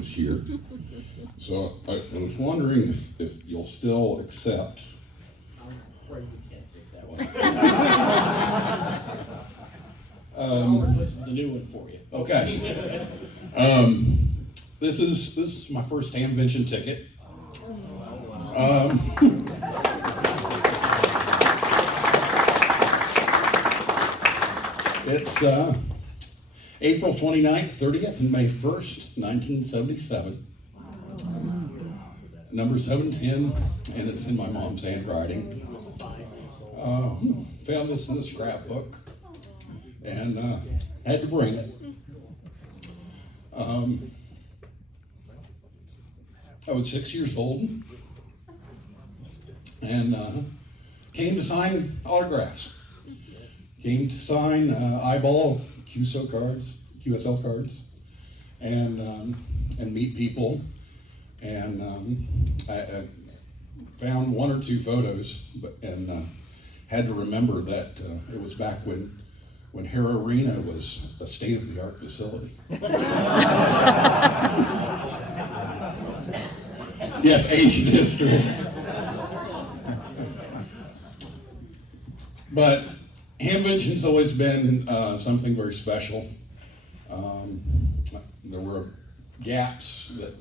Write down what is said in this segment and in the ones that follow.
this year. So I was wondering if you'll still accept. I'm afraid we can't take that one. I'll replace the new one for you. Okay. This is my first Hamvention ticket. It's April 29th, 30th, and May 1st, 1977. Number 710, and it's in my mom's handwriting. Found this in the scrapbook, and had to bring it. I was 6 years old, and came to sign autographs. Came to sign eyeball QSL cards, and meet people. And I found one or two photos, and had to remember that it was back when Hera Arena was a state-of-the-art facility. Yes, ancient history. But Hamvention's always been something very special. There were gaps that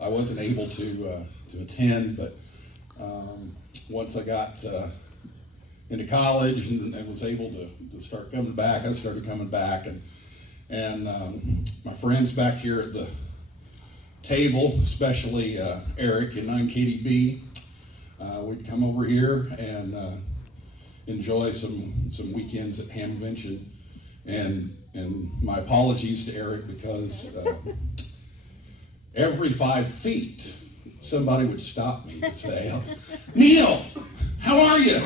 I wasn't able to attend, but once I got into college and was able to start coming back, I started coming back, and my friends back here at the table, especially Eric and 9KDB, we'd come over here and enjoy some weekends at Hamvention, and my apologies to Eric, because every 5 feet somebody would stop me and say, "Neil, how are you?"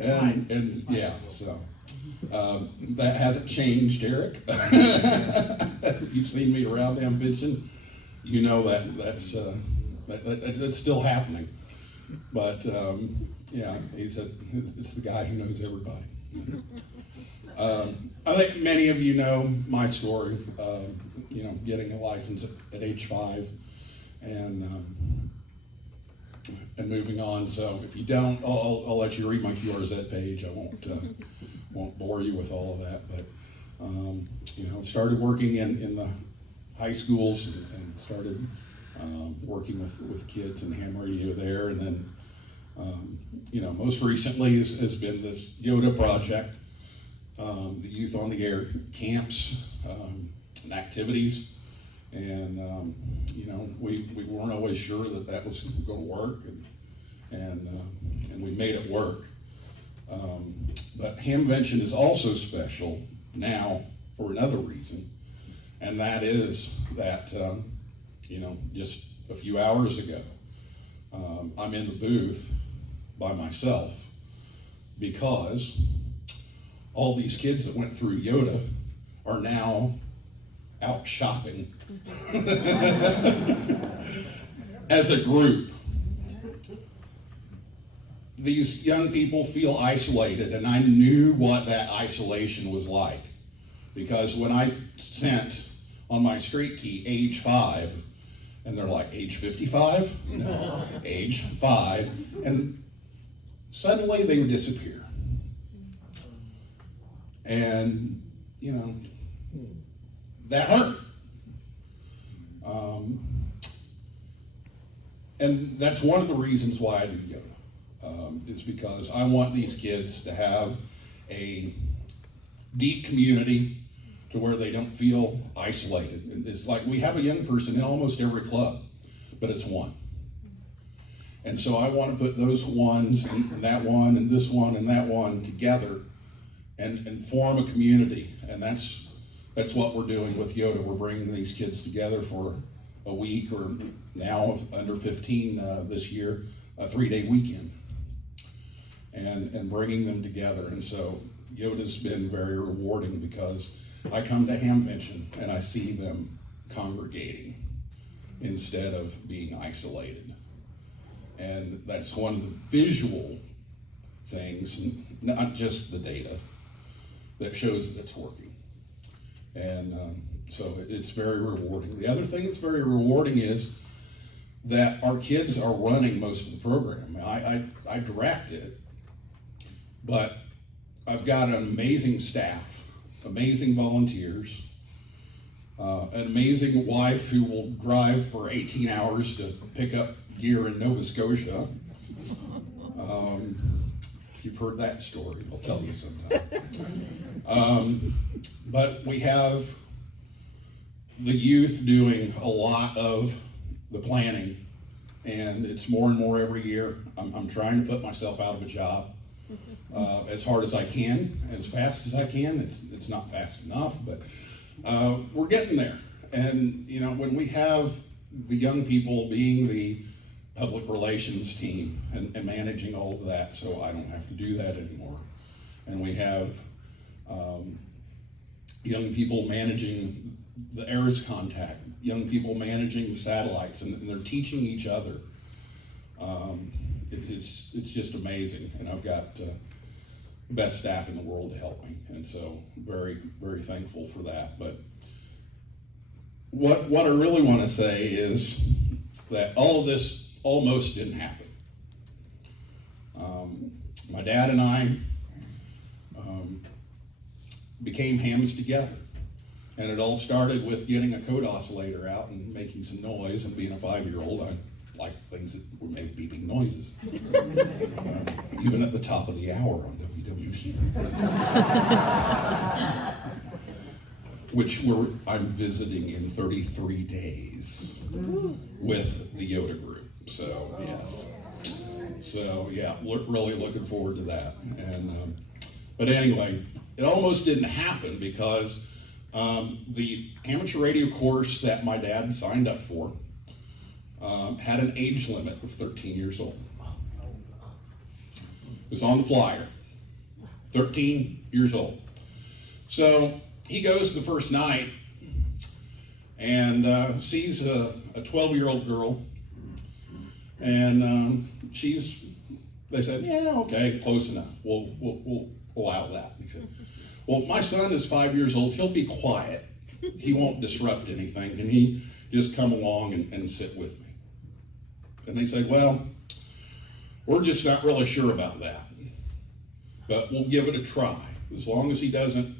and yeah, so that hasn't changed, Eric. If you've seen me around Hamvention, you know that's still happening. But yeah, it's the guy who knows everybody. I think many of you know my story. Getting a license at age 5, and moving on. So if you don't, I'll let you read my QRZ page. I won't bore you with all of that. But started working in the high schools and started working with kids and ham radio there, and then most recently has been this Yoda project, the Youth on the Air camps and activities, and we weren't always sure that was going to work, and we made it work. But Hamvention is also special now for another reason, and that is that just a few hours ago, I'm in the booth by myself because all these kids that went through Yoda are now out shopping as a group. These young people feel isolated, and I knew what that isolation was like, because when I sent on my street key age 5, and they're like, age 55? No, age 5. And suddenly they would disappear. And, that hurt. And that's one of the reasons why I do Yoda. It's because I want these kids to have a deep community to where they don't feel isolated. It's like we have a young person in almost every club, but it's one. And so I want to put those ones and that one and this one and that one together and form a community. And that's what we're doing with Yoda. We're bringing these kids together for a week, or now under 15 this year, a 3-day weekend, and bringing them together. And so Yoda's been very rewarding, because I come to Hamvention and I see them congregating instead of being isolated. And that's one of the visual things, not just the data, that shows that it's working. And So it's very rewarding. The other thing that's very rewarding is that our kids are running most of the program. I direct it, but I've got an amazing staff, amazing volunteers, an amazing wife who will drive for 18 hours to pick up gear in Nova Scotia. If you've heard that story, I'll tell you sometime. But we have the youth doing a lot of the planning, and it's more and more every year. I'm trying to put myself out of a job as hard as I can, as fast as I can. It's not fast enough, but we're getting there. And you know, when we have the young people being the public relations team and managing all of that, so I don't have to do that anymore, and we have young people managing the AIRS contact, young people managing the satellites, and they're teaching each other. It's just amazing, and I've got the best staff in the world to help me, and so very, very thankful for that. But what I really want to say is that all of this almost didn't happen. My dad and I became hams together. And it all started with getting a code oscillator out and making some noise, and being a 5-year-old, I like things that would make beeping noises. Even at the top of the hour on WWV. Which I'm visiting in 33 days with the Yoda group. So, yes. So, yeah, really looking forward to that. And but anyway, it almost didn't happen because the amateur radio course that my dad signed up for had an age limit of 13 years old. It was on the flyer, 13 years old. So he goes the first night and sees a 12-year-old girl, and they said, yeah, okay, close enough. We'll allow that. He said, well, my son is 5 years old. He'll be quiet. He won't disrupt anything. Can he just come along and sit with me? And they said, well, we're just not really sure about that. But we'll give it a try. As long as he doesn't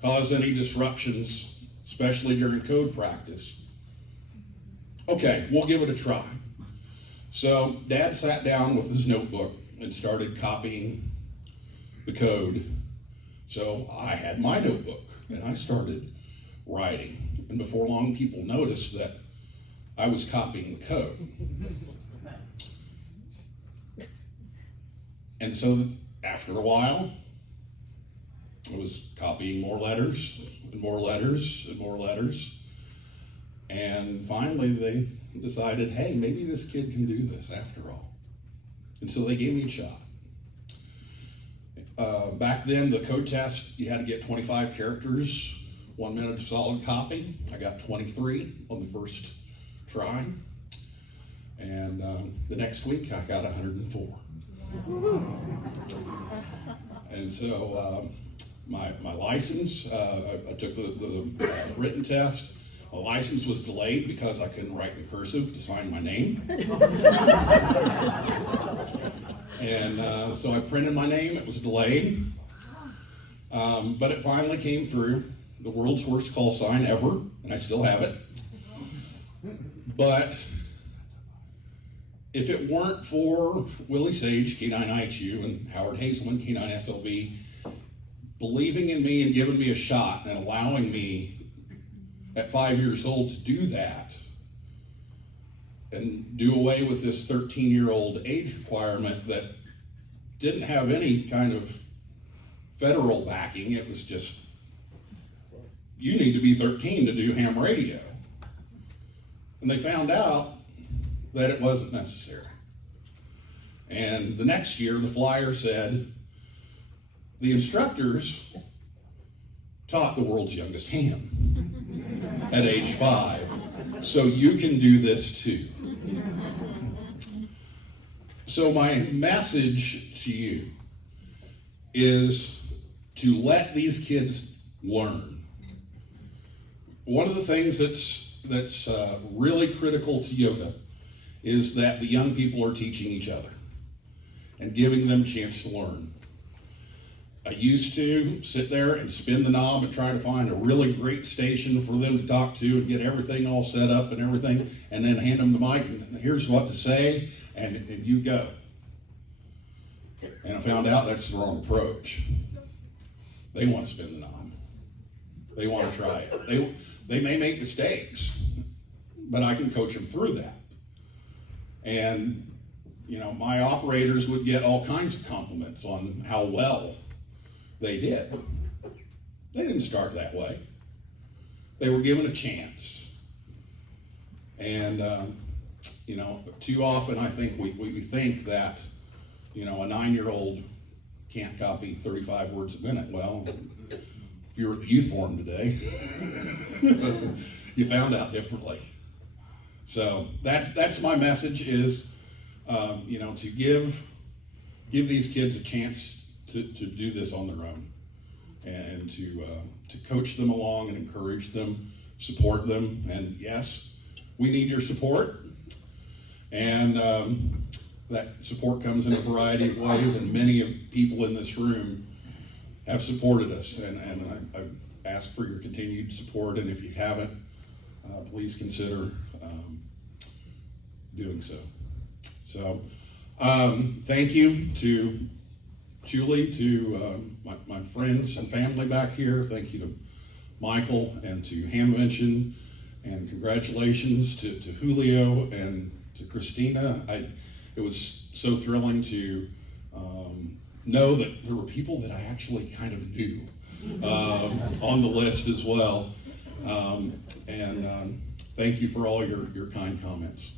cause any disruptions, especially during code practice. Okay, we'll give it a try. So Dad sat down with his notebook and started copying the code. So I had my notebook and I started writing. And before long, people noticed that I was copying the code. And so after a while, I was copying more letters and more letters and more letters. And finally they decided, hey, maybe this kid can do this after all. And so they gave me a shot. Back then, the code test, you had to get 25 characters, 1 minute of solid copy. I got 23 on the first try. And the next week, I got 104. And so my license, I took the written test. My license was delayed because I couldn't write in cursive to sign my name. And so I printed my name. It was delayed. But it finally came through. The world's worst call sign ever, and I still have it. But if it weren't for Willie Sage, K9IHU, and Howard Hazelman, K9SLV, believing in me and giving me a shot and allowing me at 5 years old to do that and do away with this 13-year-old age requirement that didn't have any kind of federal backing. It was just, you need to be 13 to do ham radio. And they found out that it wasn't necessary. And the next year, the flyer said, the instructors taught the world's youngest ham at age 5, so you can do this too. So my message to you is to let these kids learn. one of the things that's really critical to yoga is that the young people are teaching each other and giving them a chance to learn. I used to sit there and spin the knob and try to find a really great station for them to talk to and get everything all set up and everything, and then hand them the mic and here's what to say, and you go. And I found out that's the wrong approach. They want to spin the knob. They want to try it. They may make mistakes, but I can coach them through that. And, you know, my operators would get all kinds of compliments on how well they did. They didn't start that way. They were given a chance. And, you know, too often I think we think that, you know, a 9-year-old can't copy 35 words a minute. Well, if you were at the youth forum today, you found out differently. So that's my message is, you know, to give these kids a chance to do this on their own, and to coach them along and encourage them, support them. And yes, we need your support, and that support comes in a variety of ways, and many of people in this room have supported us, and I ask for your continued support, and if you haven't, please consider doing so. So thank you to Julie, to my friends and family back here. Thank you to Michael and to Hamvention, and congratulations to Julio and to Christina. It was so thrilling to know that there were people that I actually kind of knew on the list as well. And thank you for all your kind comments.